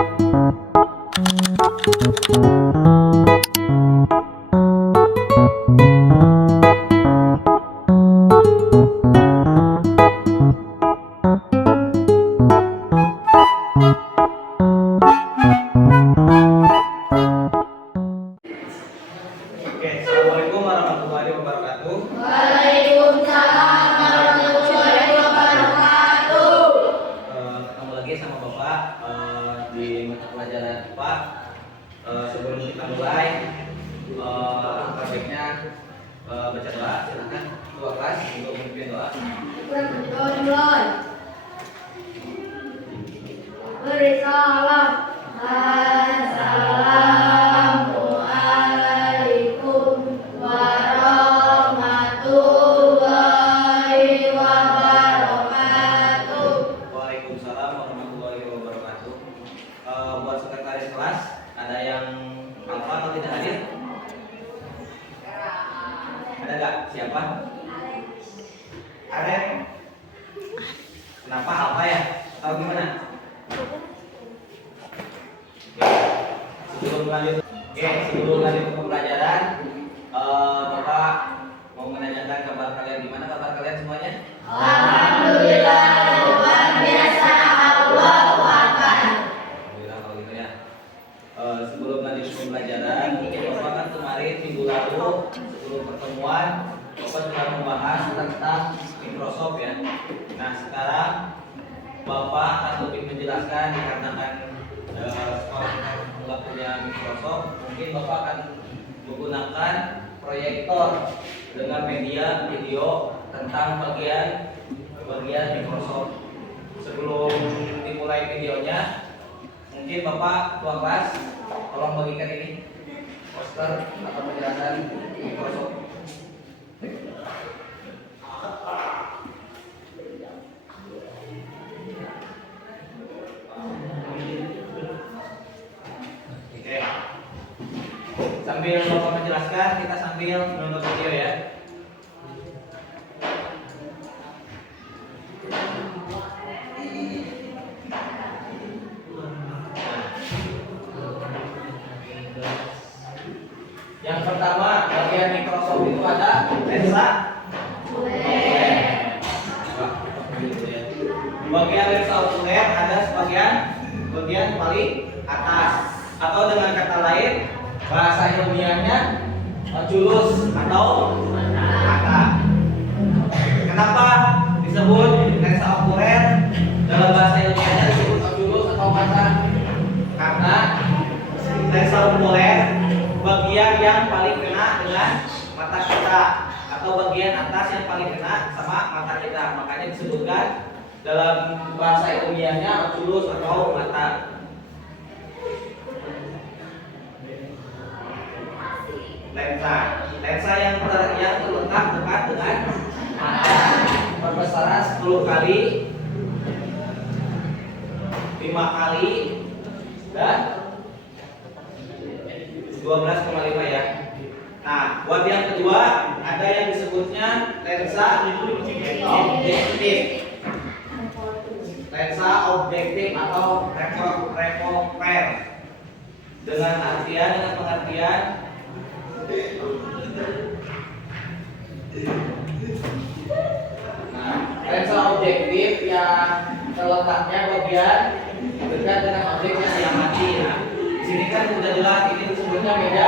Assalamualaikum warahmatullahi wabarakatuh. Waalaikumsalam warahmatullahi wabarakatuh. Ketemu lagi sama Bapak di mata pelajaran IPA. Sebelum kita mulai, alangkah baiknya baca doa. Silakan ketua kelas untuk memimpin doa. Beri salam. Assalamualaikum warahmatullahi wabarakatuh. Waalaikumsalam warahmatullahi wabarakatuh. Buat sekretaris kelas, ada yang alfa atau tidak hadir? Ada nggak? Siapa? Ada. Kenapa alfa ya? Atau gimana? Sebelum lanjut ke pembelajaran, Bapak mau menanyakan kabar kalian, gimana kabar kalian semuanya? Alhamdulillah luar biasa. Allahu Akbar. Alhamdulillah kalau gitu ya. Sebelum lanjut ke pembelajaran, Bapak kan kemarin minggu lalu sebelum pertemuan Bapak sudah membahas tentang Microsoft ya. Nah sekarang Bapak akan lebih menjelaskan dikarenakan sekolah kita nggak punya Microsoft, mungkin Bapak akan menggunakan proyektor dengan media video tentang bagian Microsoft. Sebelum dimulai videonya, mungkin Bapak ketua kelas tolong bagikan ini poster atau penjelasan Microsoft. Sambil Bapak menjelaskan, kita sambil menonton video ya. Yang pertama, bagian Microsoft itu ada lensa. Bagian lensa okuler ada bagian paling atas, atau dengan kata lain bahasa ilmiahnya oculus atau mata. Kenapa disebut lensa okuler? Dalam bahasa ilmiahnya disebut oculus atau mata. Karena lensa okuler bagian yang paling kena dengan mata kita, atau bagian atas yang paling kena sama mata kita. Makanya disebutkan dalam bahasa ilmiahnya oculus atau mata. Lensa yang terletak dekat dengan mata, perbesaran 10 kali, 5 kali, dan 12,5 ya. Nah, buat yang kedua ada yang disebutnya lensa objektif. Lensa objektif atau revolver. Dengan pengertian lensa objektif yang terletaknya bagian dekat dengan objek yang diamati. Nah, di sini kan sudah jelas ini disebutnya meja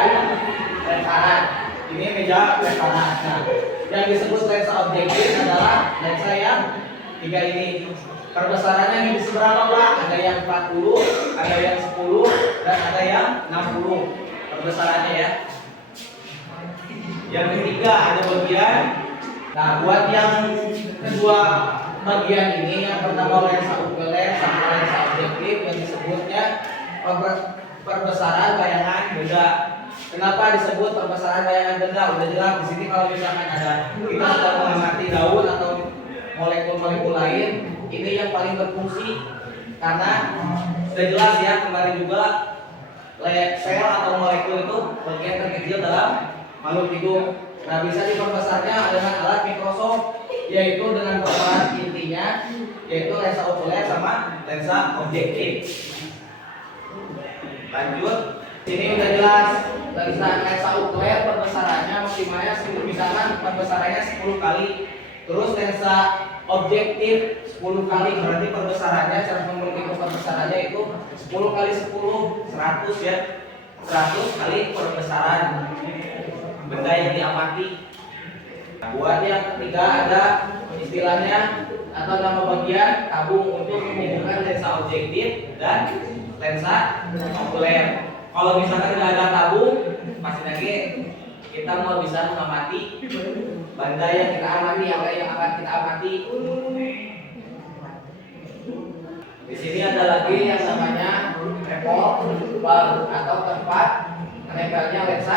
referan. Ini meja referan. Nah, yang disebut lensa objektif adalah lensa yang tiga ini. Perbesarannya ini seberapa Pak? Ada yang 40, ada yang 10, dan ada yang 60 perbesarannya ya. Yang ketiga ada bagian. Nah, buat yang kedua bagian ini, yang pertama lensa okuler sama lensa objektif, yang disebutnya perbesaran bayangan benda. Kenapa disebut perbesaran bayangan benda? Udah jelas di sini kalau misalkan ada kita sedang mengamati daun atau molekul-molekul lain, ini yang paling berfungsi karena sudah jelas ya kemarin juga sel atau molekul itu bagian terkecil dalam makhluk hidup. Nah, bisa diperbesarnya dengan alat Microsoft, yaitu dengan perbesaran intinya, yaitu lensa okuler sama lensa objektif. Lanjut, sini udah jelas tulisan lensa ukuler perbesarannya maksimalnya 10, misalkan perbesarannya 10 kali. Terus lensa objektif 10 kali, berarti perbesarannya cara menghitung perbesarannya itu 10 kali 10 100 ya. 100 kali perbesaran benda yang diamati. Buat yang ketiga ada istilahnya atau nama bagian tabung untuk menghubungkan lensa objektif dan lensa okuler. Kalau misalkan nggak ada tabung, pasti lagi kita mau bisa mengamati benda yang kita amati, apa yang akan kita amati. Di sini ada lagi yang namanya revolver atau tempat menempelnya lensa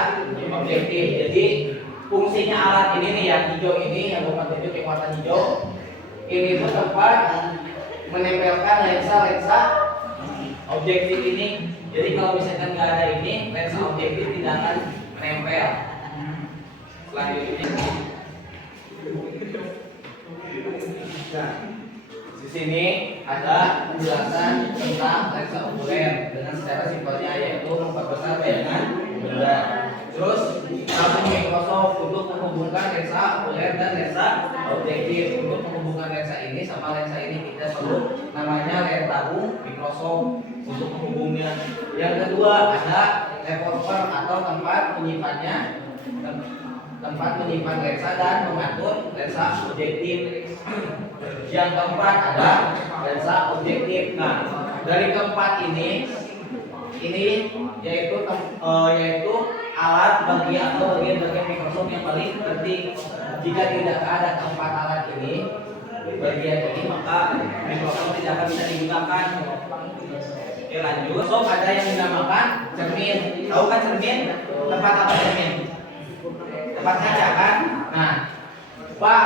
objektif. Jadi fungsinya alat ini nih yang hijau ini, yang bukan tunjuk yang warna hijau, ini itu tempat menempelkan lensa objektif ini. Jadi kalau misalkan nggak ada ini, lensa objektif tidak akan menempel. Selanjutnya, nah, di sini ada penjelasan tentang lensa okuler dengan secara simpelnya yaitu memperbesar bayangan benda. Terus tabung mikroskop untuk menghubungkan lensa okuler dan lensa objektif. Untuk menghubungkan lensa ini sama lensa ini kita sebut namanya lens tabung mikroskop untuk menghubungnya. Yang kedua ada revolver atau tempat menyimpan lensa dan mengatur lensa objektif. Yang keempat ada lensa objektif. Nah, dari keempat ini yaitu alat bagian mikroskop yang paling penting. Jika tidak ada keempat alat ini, bagian ini, maka mikroskop tidak akan bisa digunakan. Oke, lanjut. So, ada yang dinamakan cermin. Tahu kan cermin? Tempat apa cermin? Tempat kaca kan? Nah, Pak,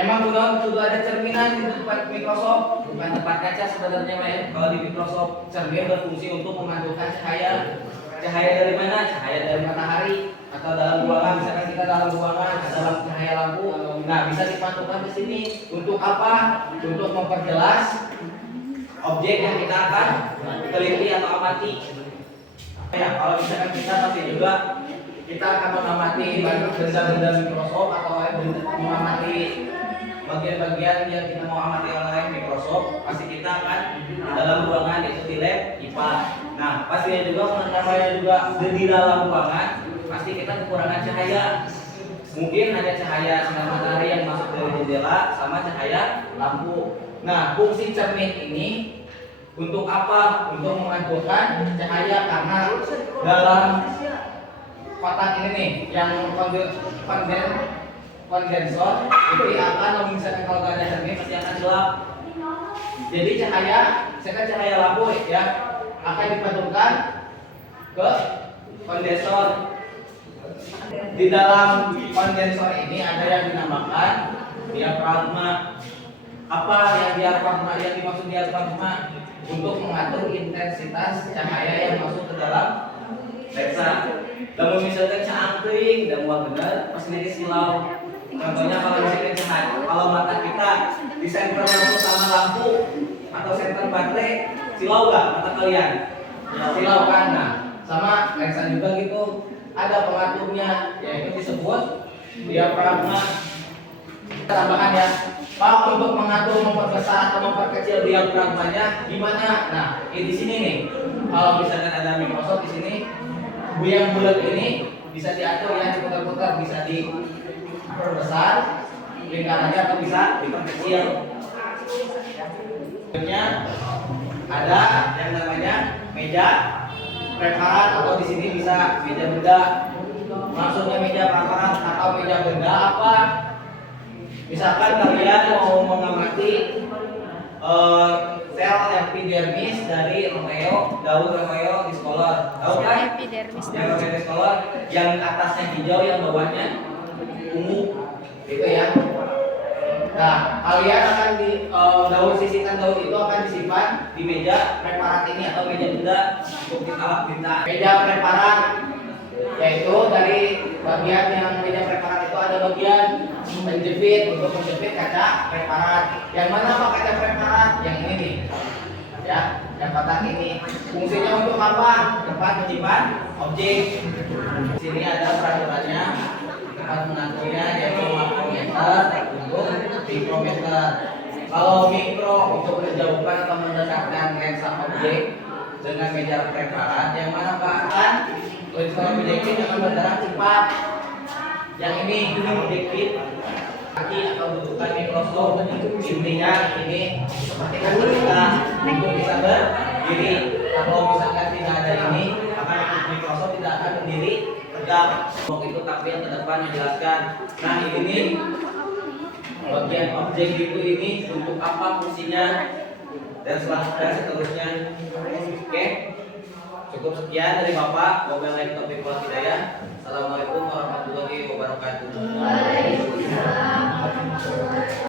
emang sudah ada cerminan di tempat mikroskop? Bukan tempat kaca sebenarnya, Pak ya. Kalau di mikroskop, cermin berfungsi untuk memantulkan cahaya. Cahaya dari mana? Cahaya dari matahari atau dalam ruangan. Misalkan kita dalam ruangan ada lampu cahaya lampu, nah bisa dipantulkan ke sini. Untuk apa? Untuk memperjelas objek yang kita akan teliti atau amati. Ya, kalau misalkan kita pasti juga kita akan mengamati benda-benda mikroskop atau mengamati bagian-bagian yang kita mau amati oleh mikroskop, pasti kita akan dalam ruangan yaitu di lab IPA. Nah, pastinya juga namanya juga di dalam ruangan pasti kita kekurangan cahaya. Mungkin hanya cahaya sinar matahari yang masuk dari jendela sama cahaya lampu. Nah, fungsi cermin ini untuk apa? Untuk memantulkan cahaya karena dalam kotak ini nih yang kondensor itu akan misalkan kalau nggak ada cermin pasti akan gelap. Jadi cahaya lampu ya akan dipantulkan ke kondensor. Di dalam kondensor ini ada yang dinamakan diafragma. Apa yang dimaksud diafragma? Untuk mengatur intensitas cahaya yang masuk ke dalam lensa. Kalau misalkan cangkring dan muat benar, pasti nanti silau. Contohnya kalau misalkan kalau mata kita di senter lampu sama lampu atau senter baterai, silau nggak mata kalian? Silau kan? Nah, sama lensa juga gitu. Ada pengaturnya, yaitu disebut diafragma. Tambahan ya, Pak, untuk mengatur, memperbesar atau memperkecil diafragmanya gimana? Nah, di sini nih, kalau misalkan ada mikroskop di sini, yang bulat ini bisa diatur ya, diputar-putar, bisa diperbesar lingkarannya atau bisa diperkecil. Selanjutnya ada yang namanya meja preparat atau di sini bisa meja benda. Maksudnya meja preparat atau meja benda apa? Misalkan kalian mau mengamati sel epidermis dari daun Romeo di sekolah, tahu kan? Yang Romeo di sekolah, yang atasnya hijau, yang bawahnya ungu, gitu ya. Nah, kalian akan daun sisikan daun itu akan disimpan di meja preparat ini atau meja benda untuk kita. Meja preparat yaitu dari bagian yang meja preparat itu ada bagian penjepit untuk menjepit kaca preparat. Yang mana Pak kaca preparat? Yang ini nih. Ya. yang kotak ini. Fungsinya untuk apa? Tempat menyimpan objek. Di sini ada peraturannya, tempat mengaturnya yaitu makrometer untuk mikrometer. Kalau mikro untuk menjauhkan atau mendekatkan lensa objek dengan meja preparat, yang mana Pak kan lensa objektif akan bergerak cepat. Yang ini objektif kaki atau dudukan mikroskop, intinya ini seperti kaki kita untuk bisa berdiri. Kalau misalkan tidak ada ini, maka mikroskop tidak akan berdiri tegak. Itu tampil ke depan menjelaskan. Nah ini bagian objek itu ini untuk apa fungsinya dan seterusnya. Oke, cukup sekian dari Bapak. Wabillahi taufiq wal hidayah. Assalamualaikum warahmatullahi wabarakatuh. Waalaikumsalam warahmatullahi wabarakatuh.